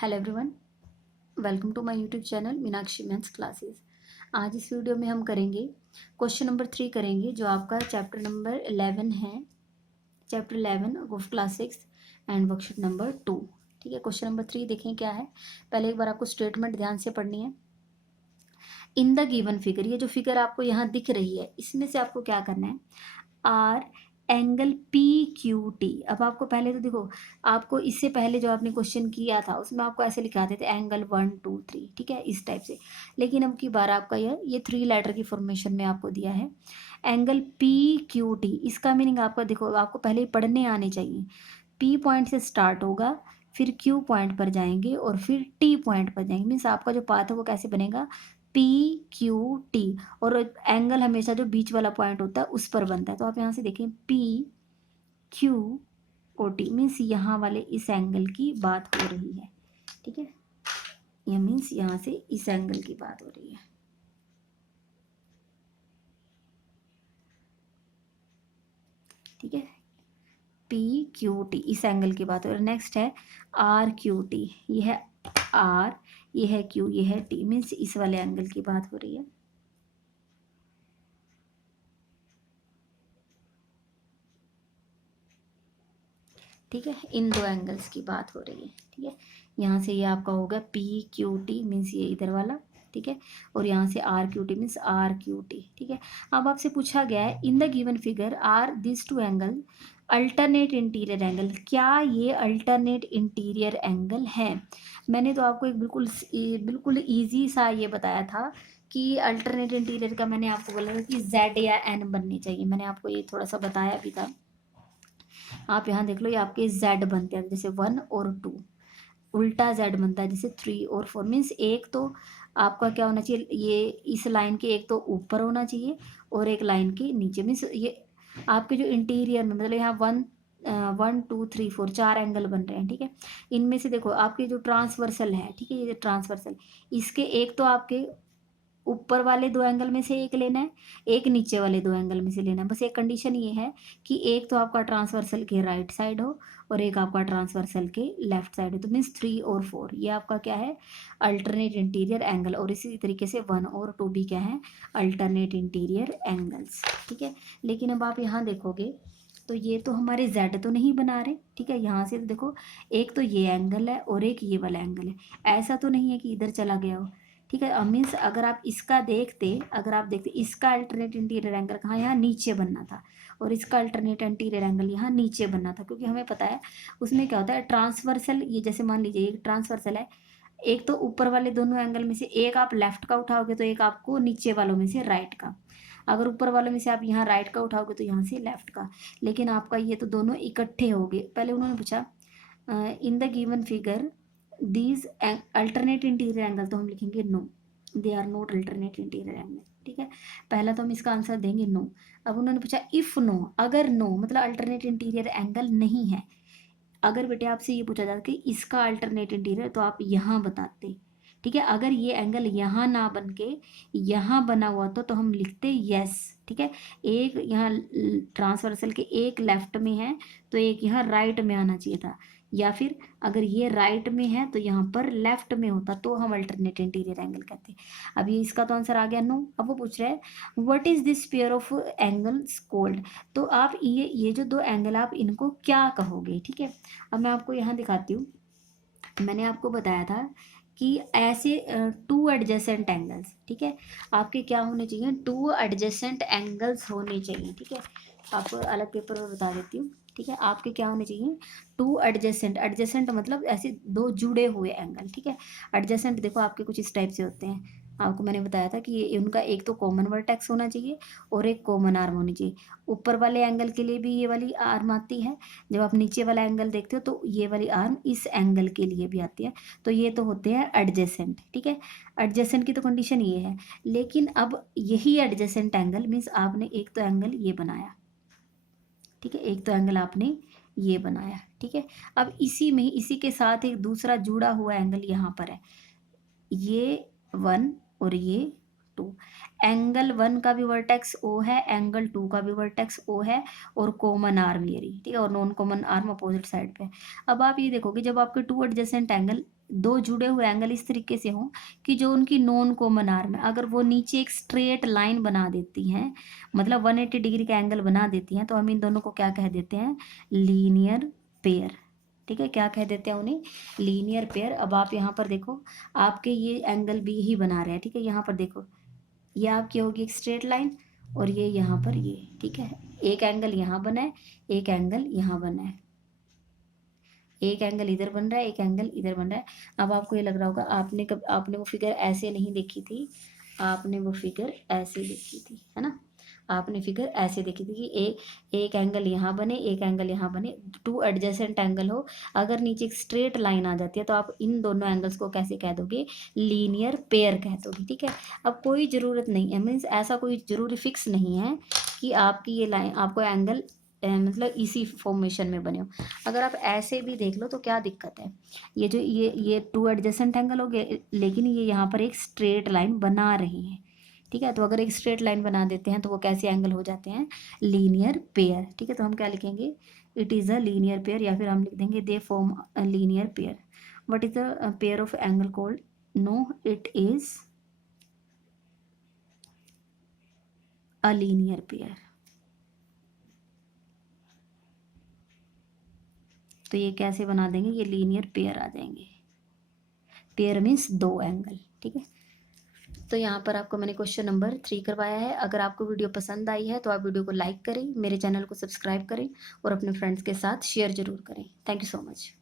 Hello everyone, welcome to my YouTube channel Meenakshi men's classes. आज इस video में हम करेंगे क्वेश्चन नंबर 3 करेंगे, जो आपका चैप्टर नंबर 11 है। Chapter 11 of class 6 and worksheet number 2। ठीक है, क्वेश्चन नंबर 3 देखें क्या है। पहले एक बार आपको स्टेटमेंट ध्यान से पढ़नी है। इन द गिवन फिगर, ये जो फिगर आपको यहाँ दिख रही है, इसमें से आपको क्या करना है, R angle P Q T. अब आपको पहले तो देखो, आपको इससे पहले जो आपने क्वेश्चन किया था उसमें आपको ऐसे लिखाते थे एंगल 1 2 3, ठीक है, इस टाइप से। लेकिन अब की बार आपका ये 3 लेटर की फॉर्मेशन में आपको दिया है एंगल पी क्यू टी। इसका मीनिंग आपका देखो, आपको पहले ही पढ़ने आने चाहिए। पी पॉइंट से स्टार्ट होगा, फिर क्यू पॉइंट पर जाएंगे और फिर टी पॉइंट पर जाएंगे। मीन्स आपका जो पाथ है वो कैसे बनेगा, पी क्यू टी। और एंगल हमेशा जो बीच वाला पॉइंट होता है उस पर बनता है। तो आप यहाँ से देखें P Q O T, means यहाँ वाले इस एंगल की बात हो रही है। ठीक है, यह मीन्स यहाँ से इस एंगल की बात हो रही है। ठीक है, पी क्यू टी इस एंगल की बात हो रही है। नेक्स्ट है आर क्यू टी, ये है आर, ये है क्यू, ये है टी, मीन्स इस वाले एंगल की बात हो रही है। ठीक है, इन दो एंगल्स की बात हो रही है। ठीक है, यहाँ से ये आपका होगा पी क्यू टी, मीन्स ये इधर वाला। ठीक है, और यहाँ से R Q T means R Q T. ठीक है, अब आपसे पूछा गया है in the given figure are this two angle alternate interior angle. क्या ये अल्टरनेट इंटीरियर एंगल है? मैंने तो आपको एक बिल्कुल ईजी सा ये बताया था कि अल्टरनेट इंटीरियर का मैंने आपको बोला था कि जेड या एन बननी चाहिए। मैंने आपको ये थोड़ा सा बताया भी था। आप यहाँ देख लो, ये आपके जेड बनते हैं, जैसे 1 और 2। उल्टा जेड बनता है जैसे 3 और 4। मीन्स एक तो आपका क्या होना चाहिए, ये इस लाइन के एक तो ऊपर होना चाहिए और एक लाइन के नीचे। मीन्स ये आपके जो इंटीरियर में, मतलब यहाँ 1 1 2 3 4 4 एंगल बन रहे हैं। ठीक है, इनमें से देखो आपके जो ट्रांसवर्सल है, ठीक है, ये ट्रांसवर्सल, इसके एक तो आपके ऊपर वाले दो एंगल में से एक लेना है, एक नीचे वाले दो एंगल में से लेना है। बस एक कंडीशन ये है कि एक तो आपका ट्रांसवर्सल के राइट साइड हो और एक आपका ट्रांसवर्सल के लेफ्ट साइड हो। तो मीन्स 3 और 4 ये आपका क्या है, अल्टरनेट इंटीरियर एंगल। और इसी तरीके से 1 और 2 भी क्या है, अल्टरनेट इंटीरियर एंगल्स। ठीक है, लेकिन अब आप यहाँ देखोगे तो ये तो हमारे जेड तो नहीं बना रहे। ठीक है, यहाँ से तो देखो, एक तो ये एंगल है और एक ये वाला एंगल है। ऐसा तो नहीं है कि इधर चला गया हो। ठीक है, मीन्स अगर आप इसका देखते, अगर आप देखते इसका अल्टरनेट इंटीरियर एंगल कहाँ, यहाँ नीचे बनना था, और इसका अल्टरनेट इंटीरियर एंगल यहाँ नीचे बनना था। क्योंकि हमें पता है उसमें क्या होता है, ट्रांसवर्सल, ये जैसे मान लीजिए एक ट्रांसवर्सल है, एक तो ऊपर वाले दोनों एंगल में से एक आप लेफ्ट का उठाओगे तो एक आपको नीचे वालों में से राइट का। अगर ऊपर वालों में से आप यहाँ राइट का उठाओगे तो यहाँ से लेफ्ट का। लेकिन आपका ये तो दोनों इकट्ठे हो गए। पहले उन्होंने पूछा in the given figure these alternate interior angle, तो हम लिखेंगे no, they are not alternate interior angle. ठीक है, पहला तो हम इसका आंसर देंगे नो। अब उन्होंने पूछा इफ नो, अगर नो मतलब अल्टरनेट इंटीरियर एंगल नहीं है। अगर बेटे आपसे ये पूछा जाता कि इसका अल्टरनेट इंटीरियर, तो आप यहाँ बताते। ठीक है, अगर ये एंगल यहाँ ना बन के यहाँ बना हुआ तो हम लिखते यस। ठीक है, एक यहाँ ट्रांसवर्सल के एक लेफ्ट में है तो एक यहाँ राइट में आना चाहिए था, या फिर अगर ये राइट में है तो यहाँ पर लेफ्ट में होता, तो हम अल्टरनेट इंटीरियर एंगल कहते। अब ये इसका तो आंसर आ गया नो। अब वो पूछ रहे हैं what is this pair of angles cold. तो आप ये जो दो एंगल आप इनको क्या कहोगे। ठीक है, अब मैं आपको यहाँ दिखाती हूँ। मैंने आपको बताया था कि ऐसे 2 एडजेसेंट एंगल्स, ठीक है, आपके क्या होने चाहिए, 2 एडजेसेंट एंगल्स होने चाहिए। ठीक है, आपको अलग पेपर में बता देती हूँ। ठीक है, आपके क्या होने चाहिए, 2 एडजेसेंट। एडजेसेंट मतलब ऐसे दो जुड़े हुए एंगल। ठीक है, एडजेसेंट देखो आपके कुछ इस टाइप से होते हैं। आपको मैंने बताया था कि ये उनका एक तो कॉमन वर्टेक्स होना चाहिए और एक कॉमन आर्म होनी चाहिए। ऊपर वाले एंगल के लिए भी ये वाली आर्म आती है, जब आप नीचे वाला एंगल देखते हो तो ये वाली आर्म इस एंगल के लिए भी आती है। तो ये तो होते हैं एडजेसेंट। ठीक है, एडजेसेंट की तो कंडीशन ये है। लेकिन अब यही एडजेसेंट एंगल मीन्स आपने एक तो एंगल ये बनाया। ठीक है, एक तो एंगल आपने ये बनाया। ठीक है, अब इसी में इसी के साथ एक दूसरा जुड़ा हुआ एंगल यहाँ पर है, ये 1 और ये 2। एंगल 1 का भी वर्टेक्स ओ है, एंगल 2 का भी वर्टेक्स ओ है, और कॉमन आर्म ये रही। ठीक है, और non common arm opposite side पे। अब आप ये देखोगे जब आपके 2 एडजेसेंट एंगल दो जुड़े हुए एंगल इस तरीके से हों कि जो उनकी नॉन कॉमन आर्म है, अगर वो नीचे एक स्ट्रेट लाइन बना देती हैं, मतलब 180 डिग्री का एंगल बना देती हैं, तो हम इन दोनों को क्या कह देते हैं, लीनियर पेयर। ठीक है, क्या कह देते हैं उन्हें, लीनियर पेयर। अब आप यहाँ पर देखो, आपके ये एंगल बी ही बना रहे हैं। ठीक है, यहाँ पर देखो, ये आपकी होगी एक स्ट्रेट लाइन, और ये यहाँ पर ये, ठीक है, एक एंगल यहाँ बना है, एक एंगल यहाँ बना है, एक एंगल इधर बन रहा है, एक एंगल इधर बन रहा है। अब आपको ये लग रहा होगा, आपने वो फिगर ऐसे नहीं देखी थी, आपने वो फिगर ऐसे देखी थी, है ना, आपने फिगर ऐसे देखी थी कि एक एंगल यहाँ बने, एक एंगल यहाँ बने, टू एडजेसेंट एंगल हो, अगर नीचे एक स्ट्रेट लाइन आ जाती है तो आप इन दोनों एंगल्स को कैसे कह दोगे, लीनियर पेयर कह दोगे। ठीक है, अब कोई ज़रूरत नहीं है, मीन्स ऐसा कोई ज़रूरी फिक्स नहीं है कि आपकी ये लाइन, आपको एंगल मतलब इसी फॉर्मेशन में बने हो। अगर आप ऐसे भी देख लो तो क्या दिक्कत है, ये जो ये टू एडजेसेंट एंगल हो गए, लेकिन ये यहाँ पर एक स्ट्रेट लाइन बना रही है। ठीक है, तो अगर एक स्ट्रेट लाइन बना देते हैं तो वो कैसे एंगल हो जाते हैं, लीनियर पेयर। ठीक है, तो हम क्या लिखेंगे, it is a linear pair, या फिर हम लिख देंगे they form a linear pair. What is the pair of angle called, no it is a linear pair. तो ये कैसे बना देंगे, ये लीनियर पेयर आ जाएंगे। पेयर मीन्स दो एंगल। ठीक है, तो यहाँ पर आपको मैंने क्वेश्चन नंबर 3 करवाया है। अगर आपको वीडियो पसंद आई है तो आप वीडियो को लाइक करें, मेरे चैनल को सब्सक्राइब करें और अपने फ्रेंड्स के साथ शेयर जरूर करें। Thank you so much.